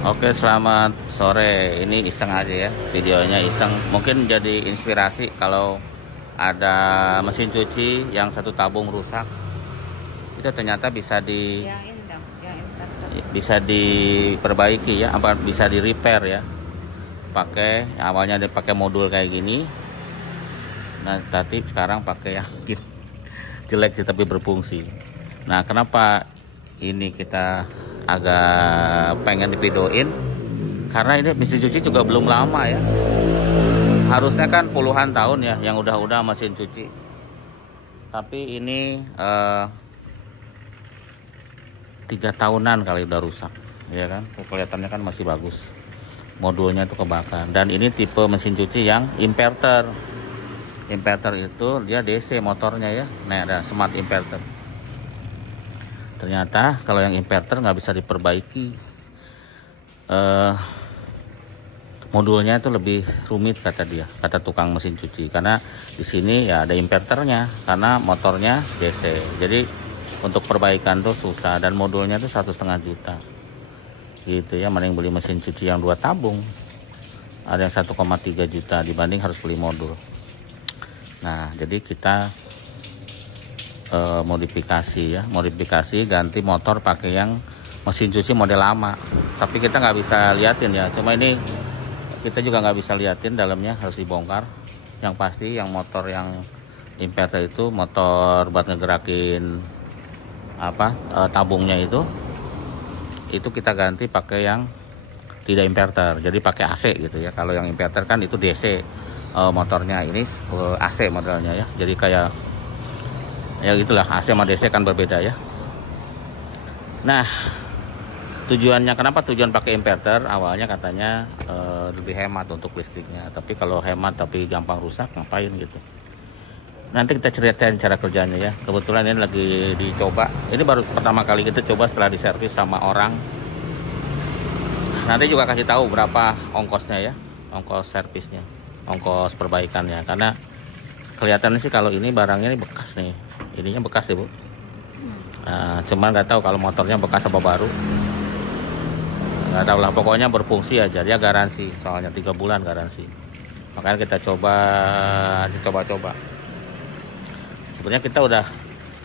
Oke, selamat sore. Ini iseng aja ya, videonya iseng. Mungkin jadi inspirasi kalau ada mesin cuci yang satu tabung rusak. Itu ternyata Yang ini dong, yang inverter. bisa diperbaiki ya, apa bisa di repair ya. Awalnya dipakai modul kayak gini. Nah, tapi sekarang pakai yang jelek sih tapi berfungsi. Nah, kenapa ini kita agak pengen divideoin? Karena ini mesin cuci juga belum lama ya. Harusnya kan puluhan tahun ya yang udah mesin cuci. Tapi ini 3 tahunan kali udah rusak, ya kan? Kelihatannya kan masih bagus. Modulnya itu kebakar. Dan ini tipe mesin cuci yang inverter. Inverter itu dia DC motornya ya. Nah, ada smart inverter. Ternyata kalau yang inverter nggak bisa diperbaiki. Modulnya itu lebih rumit kata dia, kata tukang mesin cuci. Karena di sini ya ada inverternya, karena motornya DC. Jadi untuk perbaikan tuh susah dan modulnya tuh 1,5 juta. Gitu ya, mending beli mesin cuci yang 2 tabung. Ada yang 1,3 juta dibanding harus beli modul. Nah, jadi kita modifikasi ganti motor pakai yang mesin cuci model lama. Tapi kita nggak bisa liatin ya. Cuma ini kita juga nggak bisa liatin dalamnya, harus dibongkar. Yang pasti yang motor yang inverter itu motor buat ngegerakin tabungnya itu kita ganti pakai yang tidak inverter, jadi pakai AC gitu ya. Kalau yang inverter kan itu DC motornya, ini AC modelnya ya. Jadi kayak ya gitulah, AC sama DC kan berbeda ya. Nah, tujuannya kenapa tujuan pakai inverter? Awalnya katanya lebih hemat untuk listriknya. Tapi kalau hemat tapi gampang rusak, ngapain gitu. Nanti kita ceritain cara kerjanya ya. Kebetulan ini lagi dicoba. Ini baru pertama kali kita coba setelah diservis sama orang. Nanti juga kasih tahu berapa ongkosnya ya, ongkos servisnya, ongkos perbaikannya. Karena kelihatannya sih kalau ini barangnya ini bekas nih. Ininya bekas ya, Bu. Cuman nggak tahu kalau motornya bekas apa baru. Nggak tahu lah, pokoknya berfungsi aja. Dia garansi, soalnya 3 bulan garansi. Makanya kita coba. Sebenarnya kita udah,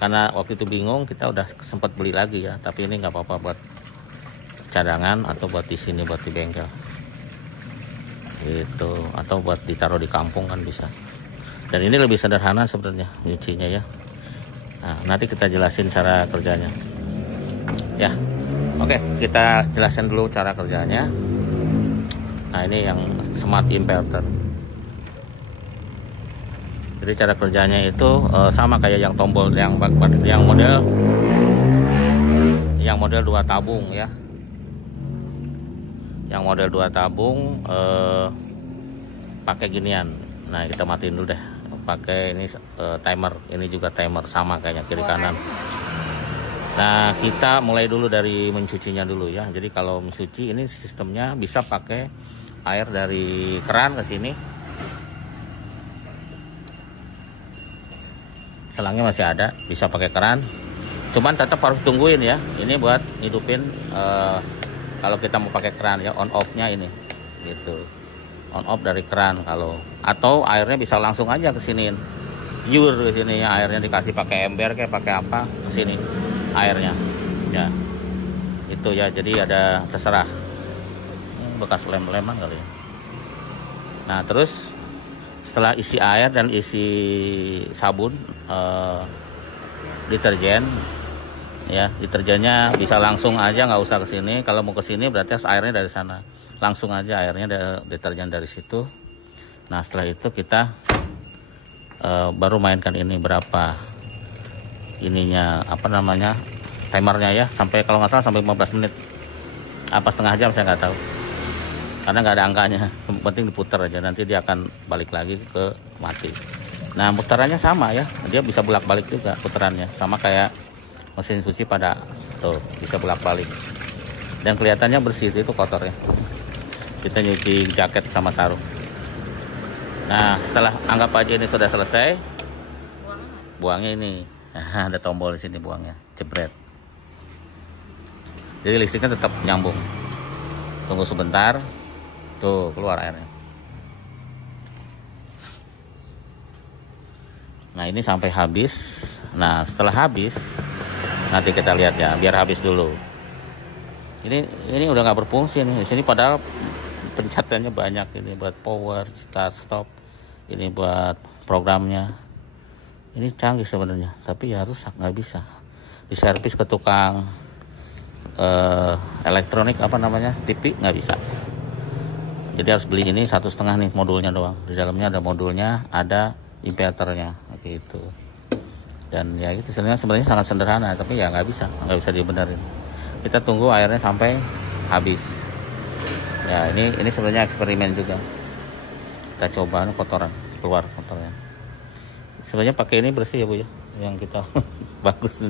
karena waktu itu bingung, kita udah sempat beli lagi ya. Tapi ini nggak apa-apa buat cadangan atau buat di sini, buat di bengkel gitu, atau buat ditaruh di kampung kan bisa. Dan ini lebih sederhana sebenarnya nyucinya ya. Nah, nanti kita jelasin cara kerjanya ya. Oke, kita jelasin dulu cara kerjanya. Nah, ini yang smart inverter. Jadi cara kerjanya itu sama kayak yang tombol yang model 2 tabung ya. Yang model 2 tabung pakai ginian. Nah, kita matiin dulu deh. Pakai ini timer. Ini juga timer, sama kayaknya kiri kanan. Nah, kita mulai dulu dari mencucinya dulu ya. Jadi kalau mencuci ini sistemnya bisa pakai air dari keran ke sini. Selangnya masih ada, bisa pakai keran. Cuman tetap harus tungguin ya. Ini buat hidupin kalau kita mau pakai keran ya, on off-nya ini. Gitu. On off dari keran kalau, atau airnya bisa langsung aja ke sini. Yur ke sini ya, airnya dikasih pakai ember kayak pakai apa ke sini airnya. Ya. Itu ya, jadi ada terserah. Bekas lem-leman kali ya. Nah, terus setelah isi air dan isi sabun, deterjen ya, deterjennya bisa langsung aja, nggak usah ke sini. Kalau mau ke sini berarti airnya dari sana, langsung aja airnya deterjen dari situ. Nah, setelah itu kita baru mainkan ini berapa ininya, timernya ya, sampai kalau nggak salah sampai 15 menit apa setengah jam, saya nggak tahu karena nggak ada angkanya. Yang penting diputar aja, nanti dia akan balik lagi ke mati. Nah, putarannya sama ya, dia bisa bolak-balik juga putarannya, sama kayak mesin cuci pada tuh, bisa bolak-balik. Dan kelihatannya bersih, itu kotornya. Kita nyuci jaket sama sarung. Nah, setelah anggap aja ini sudah selesai, buangnya ini. Nah, ada tombol di sini, buangnya jebret. Jadi listriknya tetap nyambung. Tunggu sebentar. Tuh, keluar airnya. Nah, ini sampai habis. Nah, setelah habis, nanti kita lihat ya, biar habis dulu. Ini udah nggak berfungsi nih. Di sini padahal pencetannya banyak, ini buat power, start, stop. Ini buat programnya. Ini canggih sebenarnya, tapi ya rusak, nggak bisa. Diservis ke tukang elektronik apa namanya, TV, nggak bisa. Jadi harus beli ini 1,5 nih modulnya doang. Di dalamnya ada modulnya, ada inverternya gitu. Dan ya itu sebenarnya sangat sederhana, tapi ya nggak bisa dibenerin. Kita tunggu airnya sampai habis. Ya ini sebenarnya eksperimen juga. Kita coba kotoran, keluar kotornya. Sebenarnya pakai ini bersih ya Bu ya, yang kita bagus.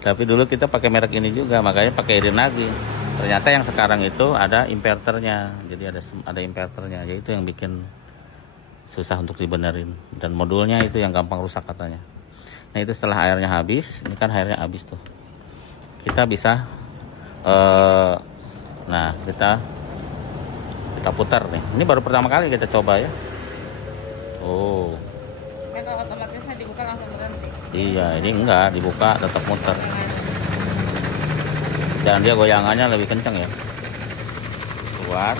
Tapi dulu kita pakai merek ini juga, makanya pakai irin lagi. Ternyata yang sekarang itu ada inverternya, jadi ada inverternya, jadi itu yang bikin susah untuk dibenerin. Dan modulnya itu yang gampang rusak katanya. Nah itu setelah airnya habis, ini kan airnya habis tuh. Kita bisa, nah kita putar nih. Ini baru pertama kali kita coba ya. Oh. Kan kalau otomatisnya dibuka langsung berhenti. Iya, ini enggak dibuka tetap muter. Dan dia goyangannya lebih kencang ya. Keluar.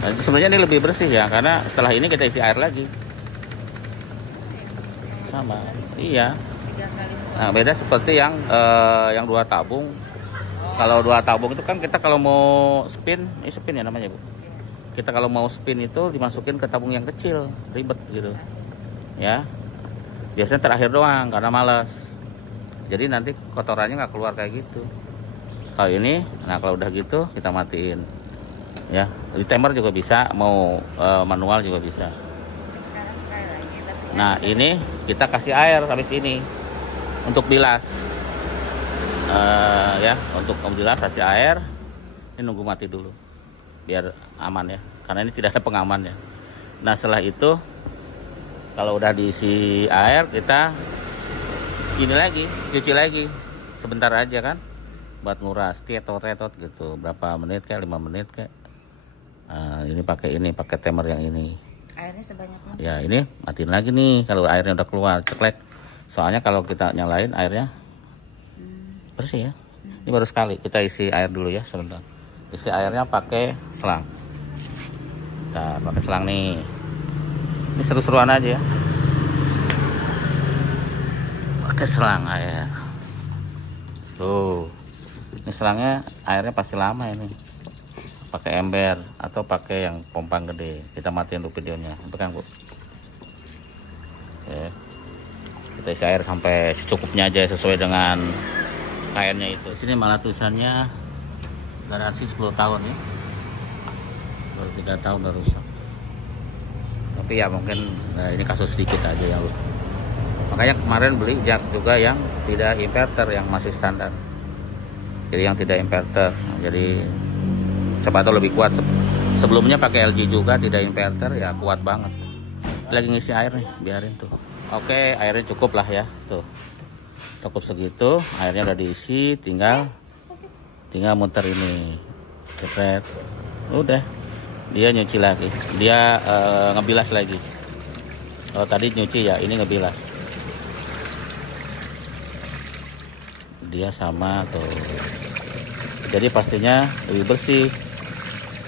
Nah, sebenarnya ini lebih bersih ya, karena setelah ini kita isi air lagi. Sama. Iya. Nah, beda seperti yang 2 tabung. Kalau 2 tabung itu kan kita kalau mau spin, ini spin ya namanya Bu. Kita kalau mau spin itu dimasukin ke tabung yang kecil, ribet gitu. Ya. Biasanya terakhir doang karena malas. Jadi nanti kotorannya nggak keluar kayak gitu. Kalau ini, nah kalau udah gitu kita matiin. Ya, di timer juga bisa, mau manual juga bisa. Nah ini kita kasih air habis ini untuk bilas. Ya, untuk bilas kasih air. Ini nunggu mati dulu, biar aman ya. Karena ini tidak ada pengaman ya. Nah setelah itu, kalau udah diisi air kita ini lagi, cuci lagi sebentar aja kan, buat nguras tetot gitu, berapa menit kayak 5 menit kayak. Nah, ini pakai timer yang ini. Airnya sebanyak mana? Ya ini matiin lagi nih kalau airnya udah keluar ceklek. Soalnya kalau kita nyalain airnya bersih ya. Ini baru sekali, kita isi air dulu ya sebentar. Isi airnya pakai selang. Nah, pakai selang nih. Ini seru-seruan aja ya. Pakai selang air. Tuh. Ini selangnya airnya pasti lama ini. Pakai ember atau pakai yang pompa gede. Kita matiin dulu videonya. Pegang Bu. Oke. Kita isi air sampai secukupnya aja sesuai dengan kainnya itu. Sini malah tulisannya garansi 10 tahun ya. Baru 3 tahun udah rusak. Tapi ya mungkin ini kasus sedikit aja yang rusak. Makanya kemarin beli juga yang tidak inverter, yang masih standar. Jadi yang tidak inverter. Jadi siapa tahu lebih kuat. Sebelumnya pakai LG juga tidak inverter, ya kuat banget. Lagi ngisi air nih, biarin tuh. Oke, airnya cukup lah ya. Tuh. Cukup segitu, airnya udah diisi, tinggal muter ini. Cepet. Udah. Dia nyuci lagi. Dia ngebilas lagi. Kalau tadi nyuci ya, ini ngebilas. Dia sama tuh. Jadi pastinya lebih bersih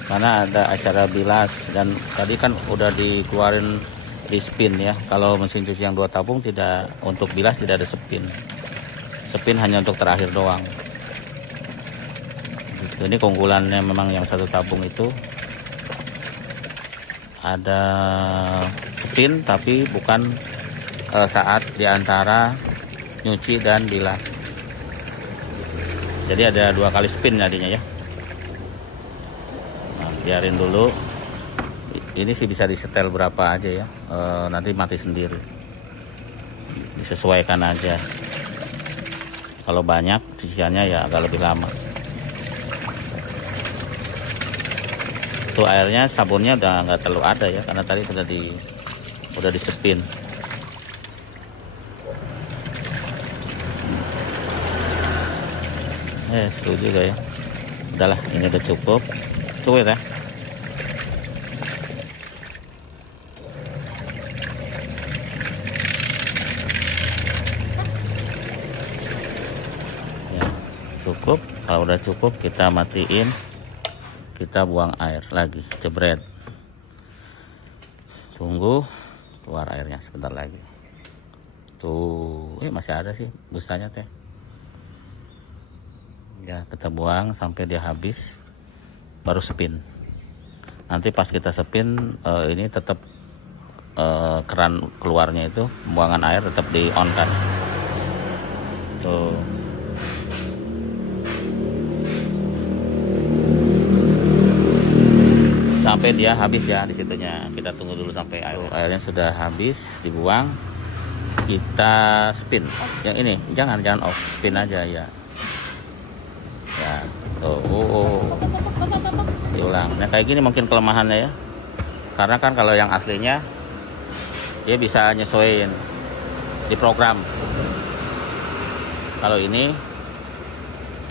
karena ada acara bilas. Dan tadi kan udah dikeluarin di spin ya. Kalau mesin cuci yang 2 tabung tidak, untuk bilas tidak ada spin. Spin hanya untuk terakhir doang. Ini keunggulannya memang yang 1 tabung itu ada spin, tapi bukan saat diantara nyuci dan bilas. Jadi ada 2 kali spin tadinya ya. Nah, biarin dulu. Ini sih bisa disetel berapa aja ya. Nanti mati sendiri. Disesuaikan aja. Kalau banyak cuciannya ya agak lebih lama. Tuh airnya, sabunnya udah nggak terlalu ada ya, karena tadi udah di spin. Seru juga ya. Udahlah, ini udah cukup ya. Ya, cukup. Kalau udah cukup kita matiin, kita buang air lagi, jebret. Tunggu keluar airnya sebentar lagi. Tuh, masih ada sih busanya teh. Ya, kita buang sampai dia habis, baru spin. Nanti pas kita spin, ini tetap keran keluarnya itu, buangan air tetap di on kan. Tuh. Sampai dia habis ya di situnya. Kita tunggu dulu sampai airnya sudah habis, dibuang. Kita spin. Yang ini jangan off, spin aja ya. Ya, tuh. Diulang. Nah, kayak gini mungkin kelemahannya ya. Karena kan kalau yang aslinya dia bisa nyesuaiin di program. Kalau ini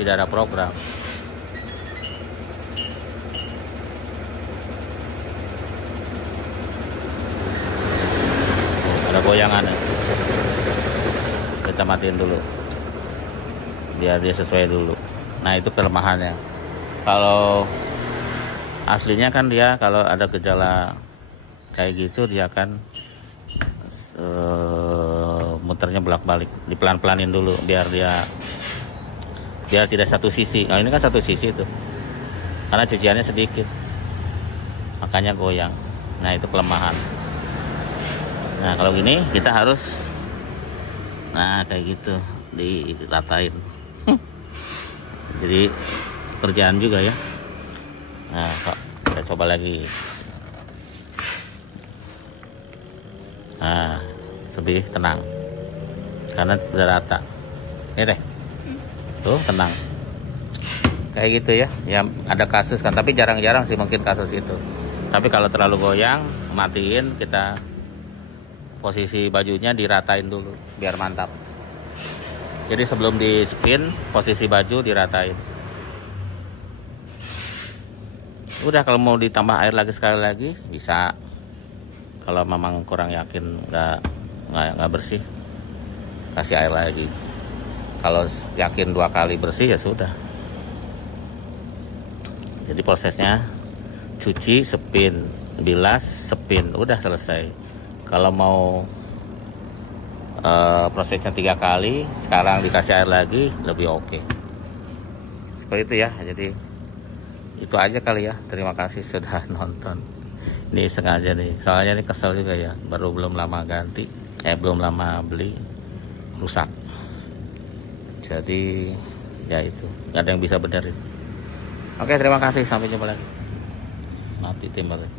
tidak ada program. Ada goyangan. Kita matiin dulu. Biar dia sesuai dulu. Nah, itu kelemahannya. Kalau aslinya kan dia kalau ada gejala kayak gitu dia akan muternya bolak-balik, dipelan-pelanin dulu biar tidak satu sisi. Nah, ini kan satu sisi tuh. Karena cuciannya sedikit. Makanya goyang. Nah, itu kelemahan. Nah, kalau gini kita harus kayak gitu diratain. Jadi kerjaan juga ya. Nah, kita coba lagi. Nah, lebih tenang karena sudah rata. Ini teh, tuh tenang. Kayak gitu ya. Ya ada kasus kan, tapi jarang-jarang sih mungkin kasus itu. Tapi kalau terlalu goyang, matiin, kita posisi bajunya diratain dulu biar mantap. Jadi sebelum di spin, posisi baju diratain. Udah, kalau mau ditambah air lagi sekali lagi bisa. Kalau memang kurang yakin nggak bersih, kasih air lagi. Kalau yakin 2 kali bersih ya sudah. Jadi prosesnya cuci, spin, bilas, spin, udah selesai. Kalau mau prosesnya 3 kali, sekarang dikasih air lagi, lebih oke. Seperti itu ya. Jadi itu aja kali ya. Terima kasih sudah nonton. Ini sengaja nih, soalnya ini kesel juga ya, baru belum lama ganti, belum lama beli, rusak. Jadi ya itu, nggak ada yang bisa benerin. Oke, terima kasih, sampai jumpa lagi. Mati timbalnya.